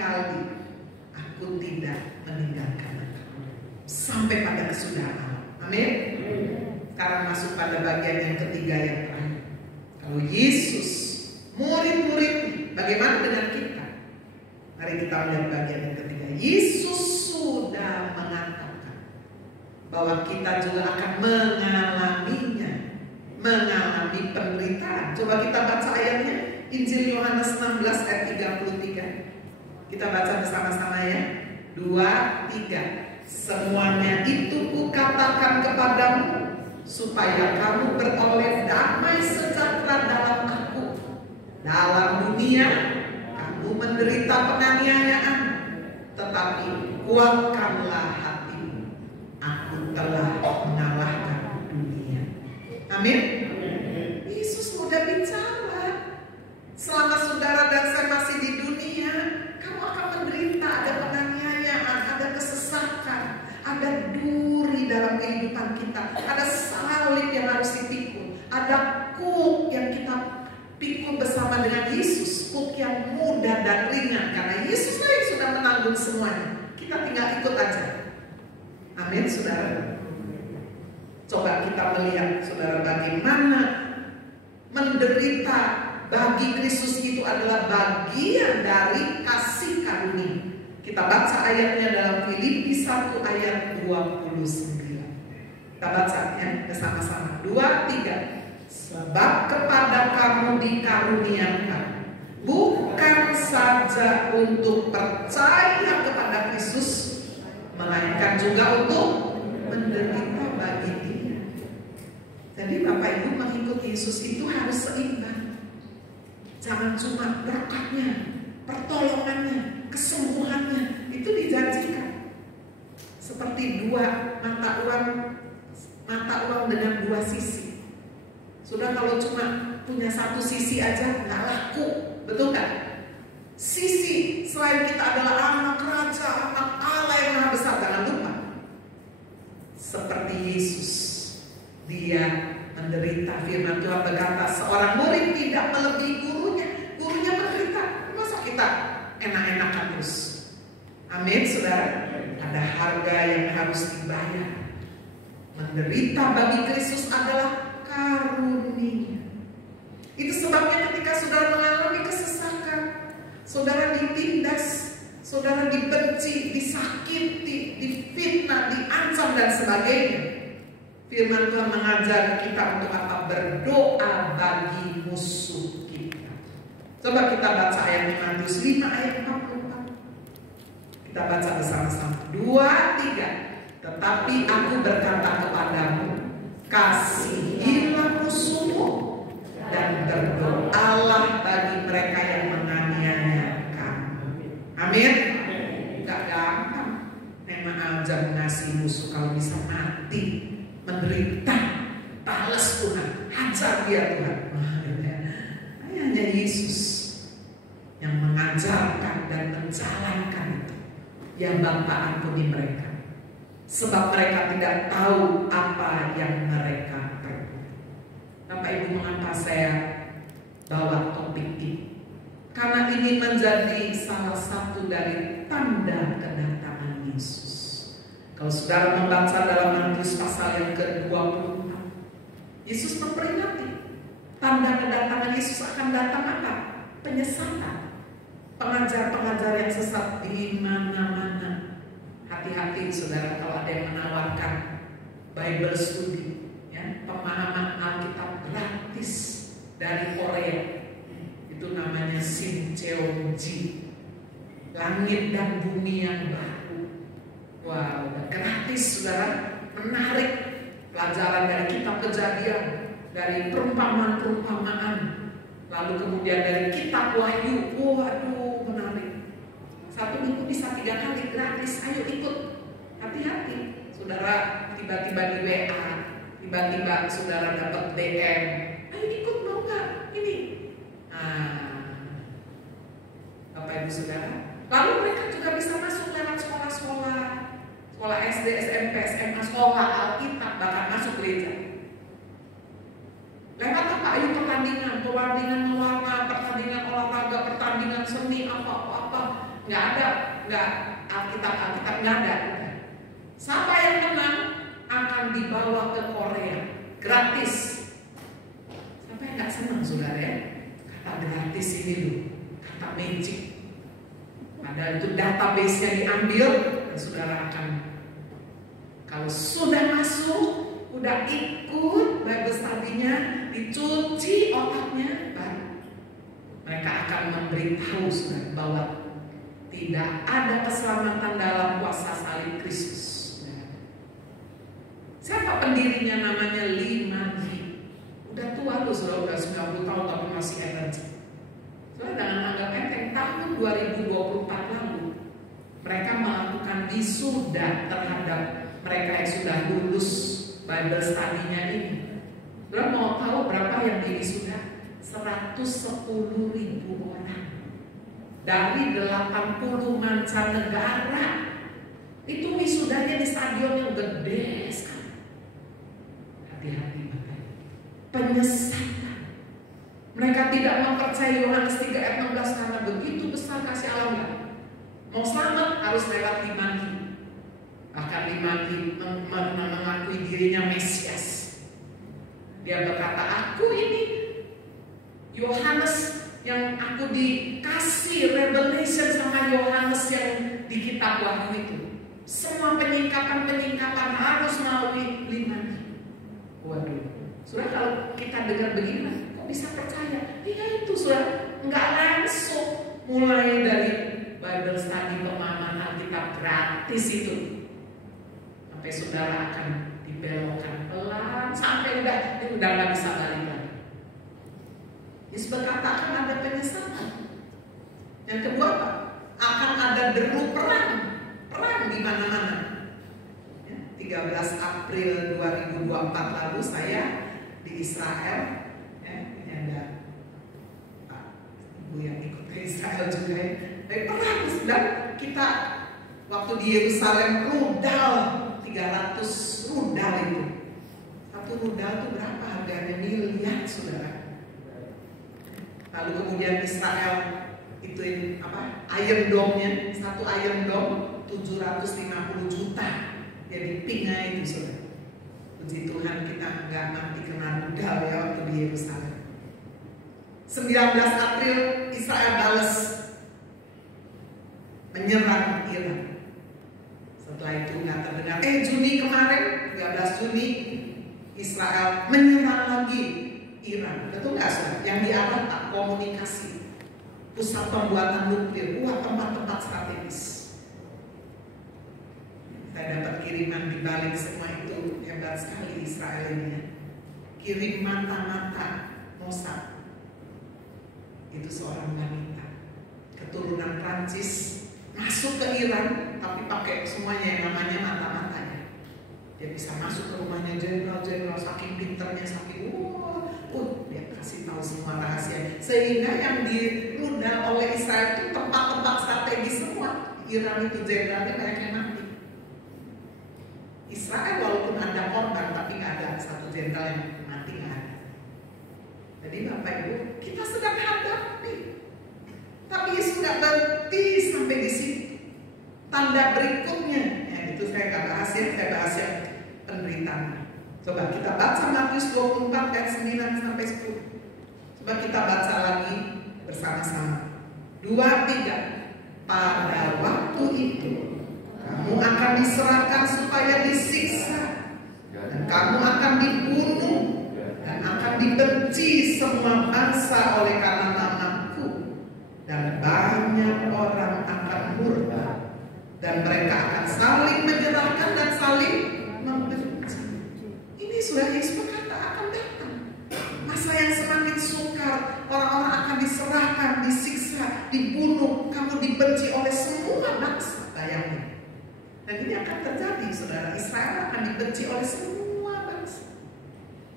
aku tidak meninggalkan engkau, sampai pada kesudahan. Amin. Sekarang masuk pada bagian yang ketiga yang terakhir. Kalau Yesus, murid-murid, bagaimana dengan kita? Mari kita melihat bagian yang ketiga. Yesus sudah mengatakan bahwa kita juga akan mengalaminya, mengalami penderitaan. Coba kita baca ayatnya, Injil Yohanes 16 ayat 33. Kita baca bersama-sama ya. 2, 3. Semuanya itu kukatakan kepadamu, supaya kamu beroleh damai sejahtera dalam aku. Dalam dunia kamu menderita penganiayaan, tetapi kuatkanlah hatimu. Aku telah mengalahkan dunia. Amin. Yesus sudah bicara. Selama saudara dan saya masih di dunia, kamu akan menderita. Ada penganiayaan, ada kesesatan, ada duri dalam kehidupan kita, ada salib yang harus dipikul, ada kuk yang kita pikul bersama dengan Yesus, kuk yang mudah dan ringan, karena Yesus yang sudah menanggung semuanya. Kita tinggal ikut aja. Amin, saudara. Coba kita melihat, saudara, bagaimana menderita bagi Kristus itu adalah bagian dari kasih karunia. Kita baca ayatnya dalam Filipi 1 ayat 29. Kita baca ya bersama-sama. 2, 3. Sebab kepada kamu dikaruniakan bukan saja untuk percaya kepada Kristus, melainkan juga untuk menderita bagi Dia. Jadi Bapak Ibu, mengikuti Yesus itu harus seimbang. Jangan cuma berkatnya, pertolongannya, kesembuhannya itu dijanjikan. Seperti dua mata uang dengan dua sisi. Sudah, kalau cuma punya satu sisi aja nggak laku, betul nggak? Sisi selain kita adalah anak raja, anak Allah yang maha besar. Jangan lupa, seperti Yesus, Dia menderita. Firman Amin, saudara. Ada harga yang harus dibayar. Menderita bagi Kristus adalah karunia. Itu sebabnya ketika saudara mengalami kesesakan, saudara ditindas, saudara dibenci, disakiti, difitnah, diancam dan sebagainya, firman Tuhan mengajar kita untuk apa? Berdoa bagi musuh kita. Coba kita baca ayat Matius 5 ayat 44. Kita baca bersama-sama. 2, 3. Tetapi aku berkata kepadamu, kasihilah musuhmu dan berdoalah bagi mereka yang menganiaya kamu. Amin. Gak gampang. Memang aja mengasihi musuh, kalau bisa mati, menderita, balas Tuhan, hajar dia Tuhan. Hanya Yesus yang mengajarkan dan menjalankan itu. Ya Bapa, ampuni mereka, sebab mereka tidak tahu apa yang mereka perbuat. Bapak Ibu, mengapa saya bawa topik ini? Karena ini menjadi salah satu dari tanda kedatangan Yesus. Kalau saudara membaca dalam Matius pasal yang ke-24, Yesus memperingati tanda kedatangan Yesus akan datang apa? Penyesatan. Pengajar-pengajar yang sesat di mana-mana. Hati-hati saudara kalau ada yang menawarkan Bible study, ya, pemahaman Alkitab gratis dari Korea. Itu namanya Sincheonji, langit dan bumi yang baru. Wow, gratis saudara, menarik pelajaran dari kitab Kejadian, dari perumpamaan-perumpamaan, lalu kemudian dari kitab Wahyu. Waduh, menarik. 1 minggu bisa 3 kali gratis. Ayo ikut. Hati-hati saudara, tiba-tiba di WA, tiba-tiba saudara dapat DM, ayo ikut, mau nggak ini? Bapak Ibu saudara, lalu mereka juga bisa masuk lewat sekolah-sekolah, sekolah SD, SMP, SMA, sekolah Alkitab, bahkan masuk gereja. Lewat apa? Ayo pertandingan mewarna, pertandingan olahraga, pertandingan seni, apa-apa. Nggak ada, nggak Alkitab nggak ada. Siapa yang menang akan dibawa ke Korea gratis. Siapa yang nggak senang saudara ya? Kata gratis ini loh, kata magic. Padahal itu database-nya diambil dan saudara akan, kalau sudah masuk, udah ikut Bible study-nya, dicuci otaknya, baru mereka akan memberitahu saudara bahwa tidak ada keselamatan dalam kuasa salib Kristus. Siapa pendirinya? Namanya Lee Man-hee. Udah tua loh saudara, udah 90 tahun tapi masih energi. Saudara, jangan anggap enteng. Tahun 2024 lalu mereka melakukan wisuda terhadap mereka yang sudah lulus Bible study-nya ini. Saudara mau tahu berapa yang diwisuda? 110.000 orang dari 80 mancanegara. Itu wisudanya di stadion yang gede sekali. Hati-hati Bapak. Penyesatan. Mereka tidak mempercayai Yohanes 3 ayat 16 karena begitu besar kasih Allah. Mau selamat harus lewat Lee Man-hee. Bahkan Lee Man-hee mengakui dirinya Mesias. Dia berkata, aku ini Yohanes yang aku dikasih revelation sama Yohanes yang di kitab Wahyu itu. Semua penyingkapan harus melalui Lee Man-hee. Waduh, saudara, kalau kita dengar begini, kok bisa percaya? Iya itu saudara, nggak langsung. Mulai dari Bible study, pemahaman Alkitab gratis itu, sampai saudara akan dibelokkan pelan sampai udah nggak bisa balik lagi. Yesus berkata akan ada penyesalan. Yang kedua apa? Akan ada deru perang di mana-mana. 13 April 2024 lalu saya di Israel. Ini ada Pak Ibu yang ikut ke Israel juga ya. Dari perang dan kita waktu di Yerusalem rudal 300 rudal itu. Satu rudal itu berapa harganya? Miliar saudara. Lalu kemudian Israel itu apa? Iron Dome-nya, satu Iron Dome 750 juta. Jadi pingnya itu saudara. Puji Tuhan kita nggak mati kena rudal ya waktu di Yerusalem. 19 April Israel balas menyerang Iran. Setelah itu nggak terdengar. Juni kemarin 13 Juni Israel menyerang lagi Iran. Betul nggak saudara? Yang diarahkan komunikasi, pusat pembuatan nuklir, tempat-tempat strategis. Saya dapat kiriman di balik semua itu, hebat sekali Israel ini. Kirim mata-mata Mossad. Itu seorang wanita keturunan Prancis masuk ke Iran, tapi pakai semuanya yang namanya mata-matanya. Dia bisa masuk ke rumahnya jenderal-jenderal, saking pinternya, saking dia kasih tahu semua rahasia. Sehingga yang dirudal oleh Israel itu tempat-tempat strategis semua. Iran itu jenderalnya banyak yang mati. Israel walaupun ada korban, tapi nggak ada satu jenderal yang mati, nggak ada. Jadi Bapak Ibu, kita sedang hadapi. Tapi Yesus nggak berhenti sampai di situ. Tanda berikutnya, ya itu saya nggak bahas ya, saya bahas yang penderitaan. Coba kita baca Matius 24 ayat 9 sampai 10. Coba kita baca lagi bersama-sama. 2, 3. Pada waktu itu kamu akan diserahkan supaya disiksa, dan kamu akan dibunuh, dan akan dibenci semua bangsa oleh karena namaku, dan banyak orang akan murka, dan mereka akan saling menyerahkan dan saling membenci. Ini sudah Yesus berkata akan datang masa yang semakin sukar, orang-orang akan diserahkan, disiksa, dibunuh, kamu dibenci oleh semua bangsa. Bayangin. Dan ini akan terjadi, saudara. Israel akan dibenci oleh semua bangsa.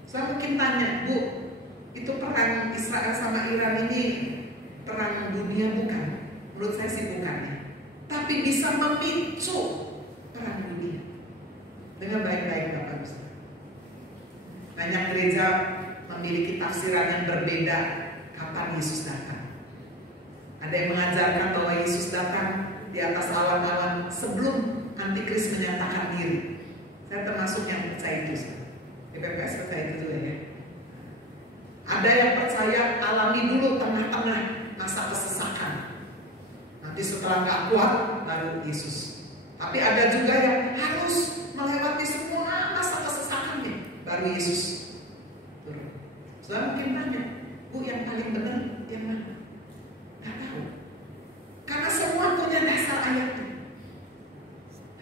Saya mungkin tanya, Bu, itu perang Israel sama Iran ini perang dunia bukan? Menurut saya sih bukan ya. Tapi bisa memicu perang dunia. Dengan baik-baik Bapak Ibu. Banyak gereja memiliki tafsiran yang berbeda kapan Yesus datang. Ada yang mengajarkan bahwa Yesus datang di atas awan-awan sebelum Antikris menyatakan diri. Saya termasuk yang percaya itu. PPS percaya itu juga ya. Ada yang percaya alami dulu tengah-tengah masa kesesakan. Nanti setelah gak kuat baru Yesus. Tapi ada juga yang harus melewati semua masa kesesakan nih baru Yesus turun. Soalnya mungkin tanya, Bu, yang paling benar yang mana? Gak tahu. Karena semua punya dasar ayatnya.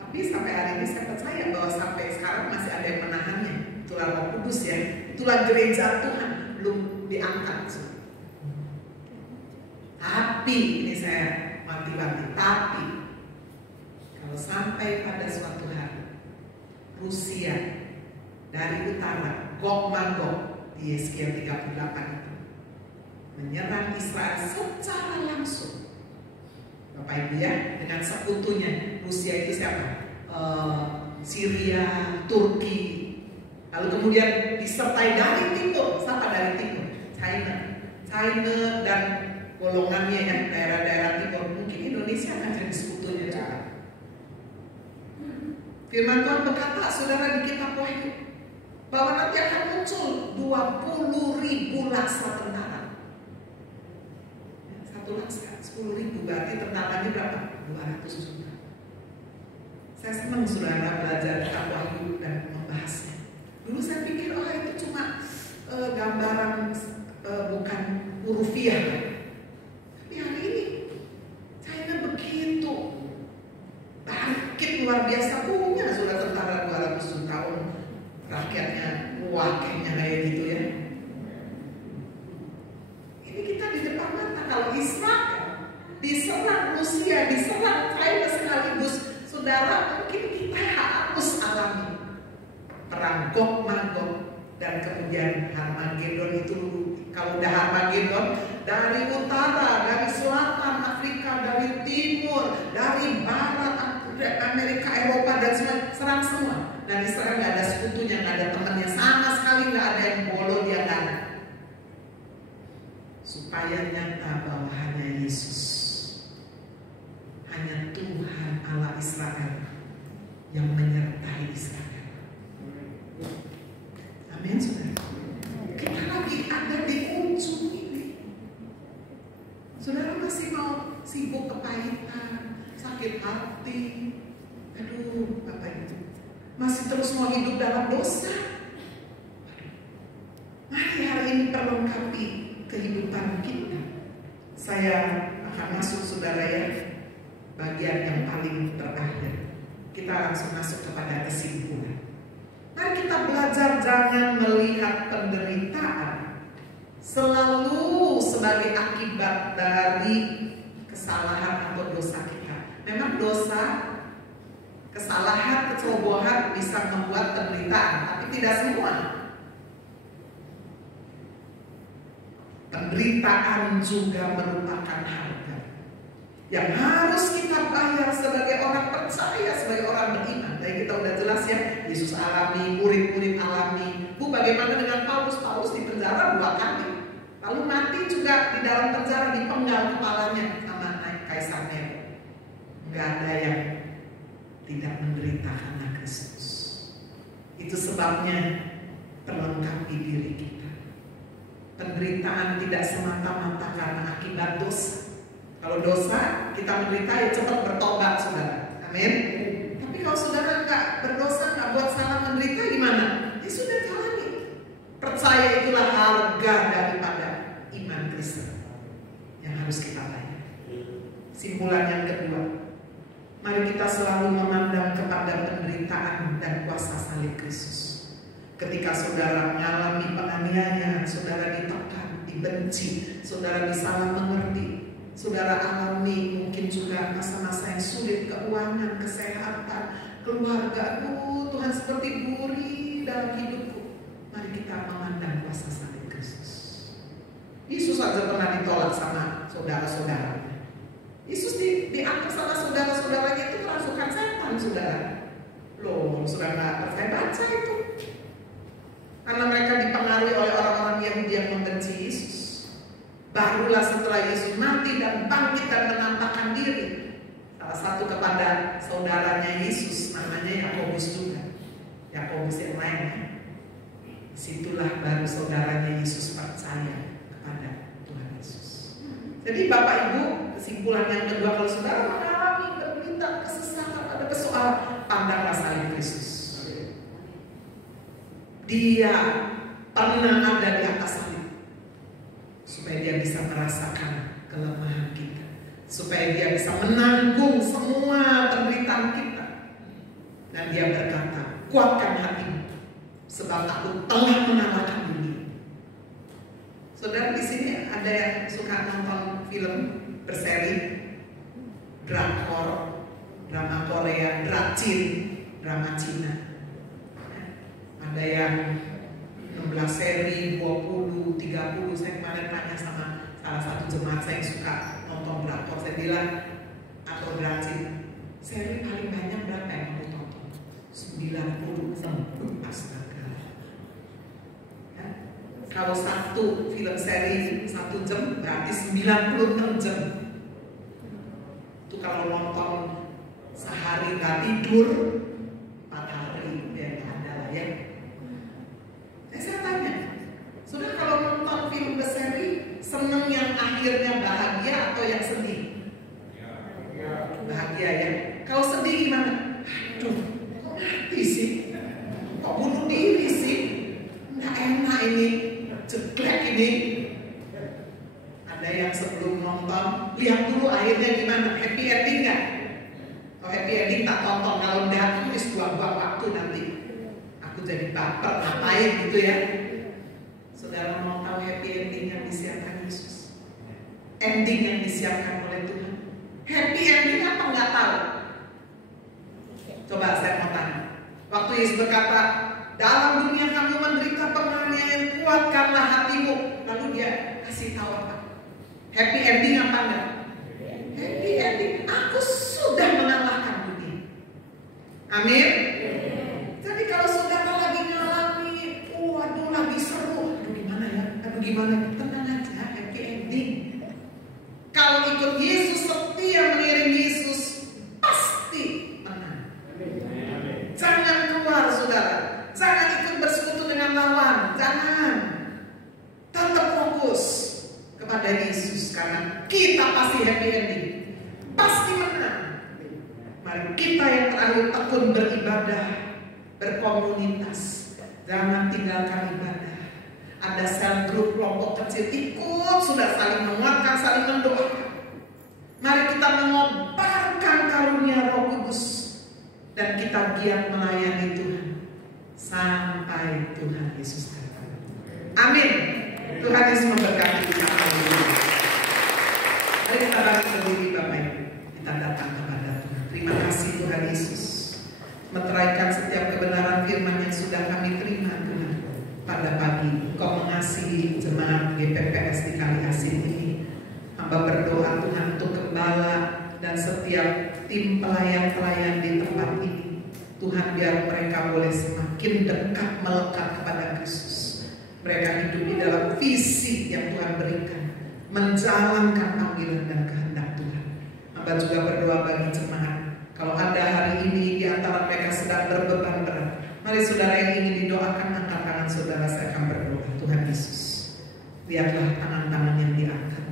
Tapi sampai hari ini saya percaya bahwa sampai sekarang masih ada yang menahannya. Itulah Roh Kudus ya. Itulah gereja Tuhan, belum diangkat. Tapi ini saya mati-mati. Tapi kalau sampai pada suatu hari Rusia dari utara, Gog Magog di Yeskiel 38 itu menyerang Israel secara langsung. Bapak Ibu ya, dengan sekutunya. Rusia itu siapa? Syria, Turki. Lalu kemudian disertai dari timur. Siapa dari timur? China dan golongannya ya, daerah-daerah timur. Mungkin Indonesia akan jadi sekutunya juga. Firman Tuhan berkata, saudara, di kitab Wahyu, bahwa nanti akan muncul 20.000 laksa tentara. Satu laksa 10.000, berarti tentaranya berapa? 200 juta. Saya senang saudara belajar kitab Wahyu dan membahasnya. Dulu saya pikir itu cuma gambaran bukan hurufiah. Tapi hari ini China begitu bangkit luar biasa, punya sudah tentara 200 tahun, rakyatnya wakilnya kayak gitu ya. Ini kita di depan mata. Kalau Israel diserang Rusia, diserang China sekaligus, saudara, mungkin kita harus alami perang Gog Magog dan kemudian Harmagedon itu. Kalau udah Harmagedon, dari utara, dari selatan Afrika, dari timur, dari barat Amerika, Eropa dan semua serang semua. Dan Israel nggak ada sekutunya, nggak ada temannya, sama sekali nggak ada yang bolo, dia nggak ada. Supaya nyata bahwa hanya Yesus hanya Tuhan Allah Israel yang menyertai Israel. Amin, saudara. Kita lagi ada di ujung ini. Saudara masih mau sibuk kepahitan, sakit hati, aduh Bapak Ibu, masih terus mau hidup dalam dosa. Mari hari ini perlengkapi kehidupan kita. Saya akan masuk, saudara, ya, bagian yang paling terakhir. Kita langsung masuk kepada kesimpulan. Mari kita belajar jangan melihat penderitaan selalu sebagai akibat dari kesalahan atau dosa kita. Memang dosa, kesalahan, kecerobohan bisa membuat penderitaan, tapi tidak semua. Penderitaan juga merupakan harga yang harus kita bayar sebagai orang percaya, sebagai orang beriman. Dan kita udah jelas ya, Yesus alami, murid-murid alami. Bu, bagaimana dengan Paulus? Paulus di penjara 2 kali, lalu mati juga di dalam penjara, dipenggal kepalanya sama Kaisar Nero. Nggak ada yang tidak menderita karena Kristus. Itu sebabnya perlengkapi diri kita. Penderitaan tidak semata-mata karena akibat dosa. Kalau dosa kita menderita, ya cepat bertobat, saudara. Amin. Tapi kalau saudara nggak berdosa, nggak buat salah, menderita gimana? Ya sudah, jalani. Percaya itulah harga daripada iman Kristen yang harus kita bayar. Simpulan yang kedua, mari kita selalu memandang kepada penderitaan dan kuasa salib Kristus. Ketika saudara mengalami penganiayaan, saudara ditekan, dibenci, saudara disalah mengerti, saudara alami mungkin juga masa-masa yang sulit, keuangan, kesehatan, keluarga. Aduh, Tuhan seperti duri dalam hidupku. Mari kita memandang kuasa salib Kristus. Yesus aja pernah ditolak sama saudara-saudaranya. Yesus dianggap sama saudara-saudaranya itu kerasukan setan, saudara. Loh, saudara nggak percaya, baca itu. Karena mereka dipengaruhi oleh orang-orang Yahudi yang membenci Yesus. Barulah setelah Yesus mati dan bangkit dan menampakkan diri, salah satu kepada saudaranya Yesus, namanya Yakobus juga, Yakobus yang lainnya. Disitulah baru saudaranya Yesus percaya kepada Tuhan Yesus. Jadi Bapak Ibu, kesimpulan yang kedua, kalau saudara mengalami penderitaan, kesesatan, ada persoalan, pandanglah salib Kristus. Dia pernah ada di atas salib supaya dia bisa merasakan kelemahan kita, supaya dia bisa menanggung semua penderitaan kita. Dan dia berkata, kuatkan hatimu, sebab aku telah mengalahkan dunia. Saudara, di sini ada yang suka nonton film berseri, drakor, drama Korea, drama Cina. Ada yang 16 seri, 20, 30. Saya kemarin tanya sama salah satu jemaat saya yang suka nonton drakor. Saya bilang, atau Brazil, seri paling banyak berapa yang kamu tonton? 90. Astaga. Ya? Kalau satu film seri 1 jam, berarti 96 jam. Itu kalau nonton sehari nggak tidur, 4 hari, ya ada lah ya. Saya tanya, sudah kalau nonton film berseri, seneng yang akhirnya bahagia atau yang sedih? Bahagia ya. Kalau sedih gimana? Aduh, kok mati sih? Kok bunuh diri sih? Nggak enak ini, jelek ini. Ada yang sebelum nonton, lihat dulu akhirnya gimana? Happy ending nggak? Kalau happy ending tak tonton, kalau udah tulis buang-buang waktu nanti. Jadi baper, ngapain gitu ya. Saudara mau tahu happy ending yang disiapkan Yesus? Ending yang disiapkan oleh Tuhan. Happy ending apa nggak tahu? Coba saya mau tanya. Waktu Yesus berkata, dalam dunia kamu menderita penganiayaan, kuatkanlah hatimu. Lalu dia kasih tahu apa? Happy ending apa enggak? Happy ending, aku sudah mengalahkan dunia. Amin. Jadi kalau saudara lagi ngalami, waduh lagi seru, gimana, tenang aja, happy ending. Kalau ikut Yesus, setia mengiring Yesus, happy ending, pasti menang. Mari kita yang terakhir tekun beribadah, berkomunitas, jangan tinggalkan ibadah. Ada sel grup, kelompok kecil, ikut, sudah saling menguatkan, saling mendoakan. Mari kita mengobarkan karunia Roh Kudus dan kita giat melayani Tuhan sampai Tuhan Yesus datang. Amin. Tuhan Yesus memberkati kita. Mari kita bangkit berdiri Bapak Ibu. Kita datang kepada Tuhan. Terima kasih Tuhan Yesus. Meteraikan setiap kebenaran firman yang sudah kami terima Tuhan. Pada pagi Engkau mengasihi jemaat GPPS di Kali Asin ini. Hamba berdoa Tuhan untuk gembala dan setiap tim pelayan-pelayan di tempat ini. Tuhan biar mereka boleh semakin dekat melekat kepada Kristus. Mereka hidup di dalam visi yang Tuhan berikan, menjalankan panggilan dan kehendak Tuhan. Hamba juga berdoa bagi jemaat. Kalau ada hari ini di antara mereka sedang berbeban berat, mari saudara yang ingin didoakan, angkat tangan saudara, saya akan berdoa. Tuhan Yesus, lihatlah tangan-tangan yang diangkat.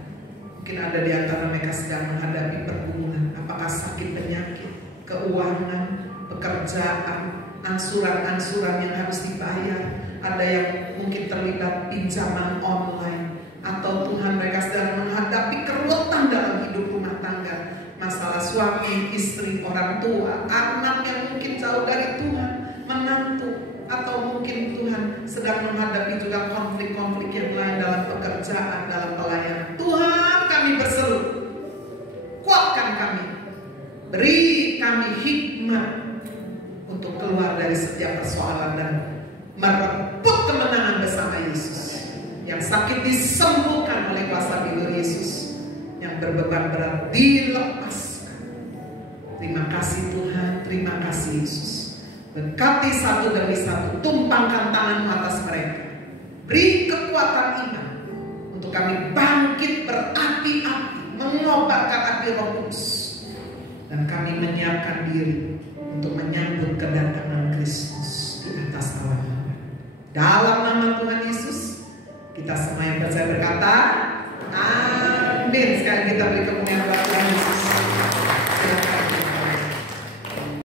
Mungkin ada di antara mereka sedang menghadapi pergumulan, apakah sakit, penyakit, keuangan, pekerjaan, angsuran-angsuran yang harus dibayar. Ada yang mungkin terlibat pinjaman online, atau Tuhan mereka sedang menghadapi kerutan dalam hidup rumah tangga, masalah suami, istri, orang tua, anak yang mungkin jauh dari Tuhan, menantu, atau mungkin Tuhan sedang menghadapi juga konflik-konflik yang lain dalam pekerjaan, dalam pelayanan. Tuhan, kami berseru, kuatkan kami, beri kami hikmat untuk keluar dari setiap persoalan dan merebut kemenangan bersama Yesus. Yang sakit disembuhkan oleh kuasa bilur Yesus, yang berbeban berat dilepaskan. Terima kasih Tuhan, terima kasih Yesus. Berkati satu demi satu, tumpangkan tangan atas mereka. Beri kekuatan iman untuk kami bangkit berapi-api, mengobarkan api Roh Kudus, dan kami menyiapkan diri untuk menyambut kedatangan Kristus di atas awan. Dalam nama Tuhan Yesus, kita semua yang percaya berkata, amin. Sekarang kita beri kemuliaan kepada Tuhan Yesus.